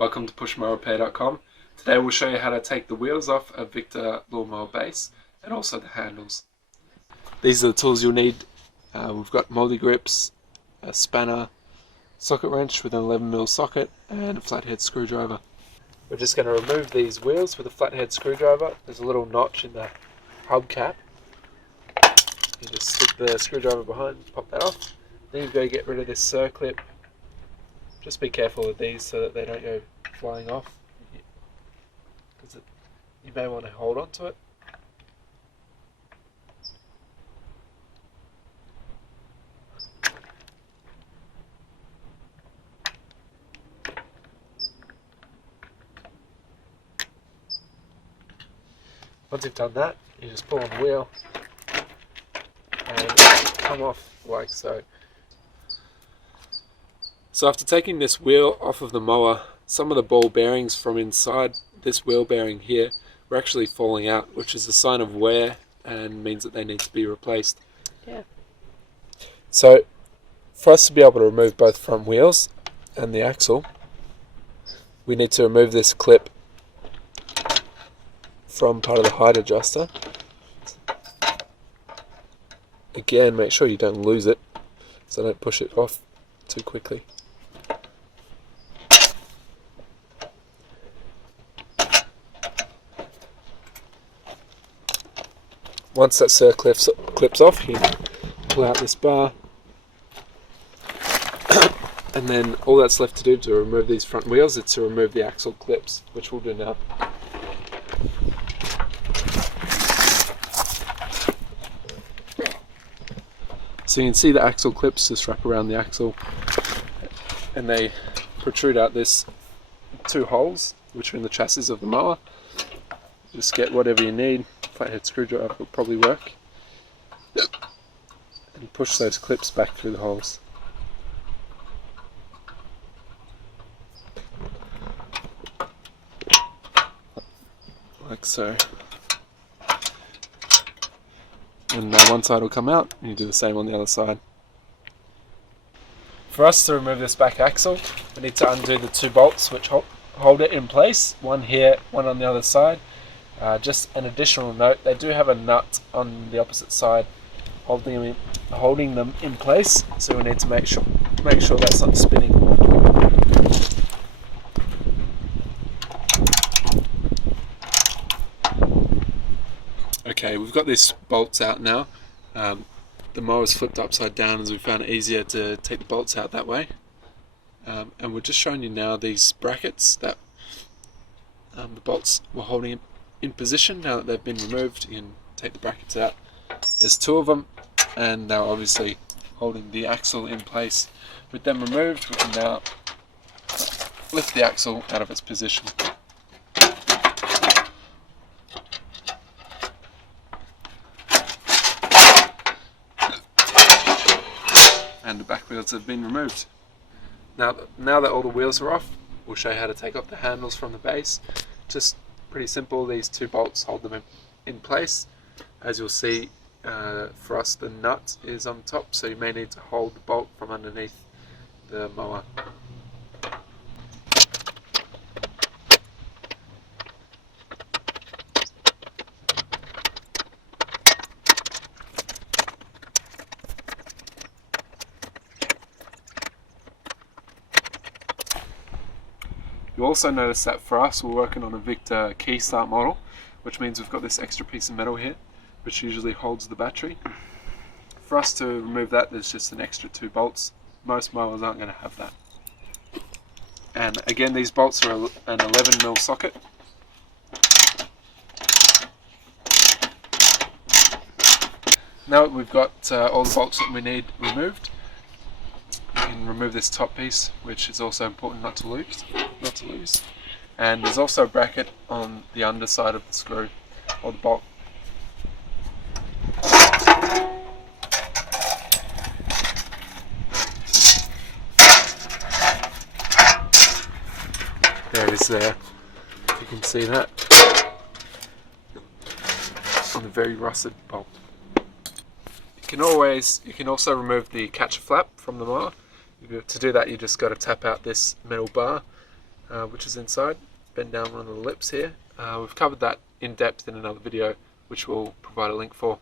Welcome to PushMowerRepair.com. Today we'll show you how to take the wheels off a Victa lawnmower base and also the handles. These are the tools you'll need. We've got multi grips, a spanner, socket wrench with an 11mm socket and a flathead screwdriver. We're just going to remove these wheels with a flathead screwdriver. There's a little notch in the hubcap. You just stick the screwdriver behind, pop that off. Then you've got to get rid of this circlip. Just be careful with these so that they don't go flying off, because you may want to hold on to it. Once you've done that, you just pull on the wheel and come off like so. So after taking this wheel off of the mower, some of the ball bearings from inside this wheel bearing here were actually falling out, which is a sign of wear and means that they need to be replaced. Yeah. So for us to be able to remove both front wheels and the axle, we need to remove this clip from part of the height adjuster. Again, make sure you don't lose it, so don't push it off too quickly. Once that clips off, you pull out this bar, and then all that's left to do to remove these front wheels is to remove the axle clips, which we'll do now. So you can see the axle clips just wrap around the axle, and they protrude out this two holes which are in the chassis of the mower. Just get whatever you need. Flathead screwdriver will probably work, and push those clips back through the holes. Like so. And now one side will come out, and you do the same on the other side. For us to remove this back axle, we need to undo the two bolts which hold it in place, one here, one on the other side. Just an additional note, they do have a nut on the opposite side holding them in place, so we need to make sure that's not spinning. Okay, we've got these bolts out now. The mower's flipped upside down as we found it easier to take the bolts out that way. And we're just showing you now these brackets that the bolts were holding in position. Now that they've been removed, you can take the brackets out. There's two of them, and they're obviously holding the axle in place. With them removed, we can now lift the axle out of its position. And the back wheels have been removed. Now that all the wheels are off, we'll show you how to take off the handles from the base. Just pretty simple. These two bolts hold them in place. As you'll see, for us the nut is on top, so you may need to hold the bolt from underneath the mower. You'll also notice that for us, we're working on a Victa key start model, which means we've got this extra piece of metal here, which usually holds the battery. For us to remove that, there's just an extra two bolts. Most mowers aren't going to have that. And again, these bolts are an 11mm socket. Now that we've got all the bolts that we need removed, we can remove this top piece, which is also important not to lose. And there's also a bracket on the underside of the screw or the bolt. There it is there, if you can see that. And a very rusted bolt. You can also remove the catcher flap from the mower. To do that, you just got to tap out this metal bar. which is inside. Bend down one of the lips here. We've covered that in depth in another video, which we'll provide a link for.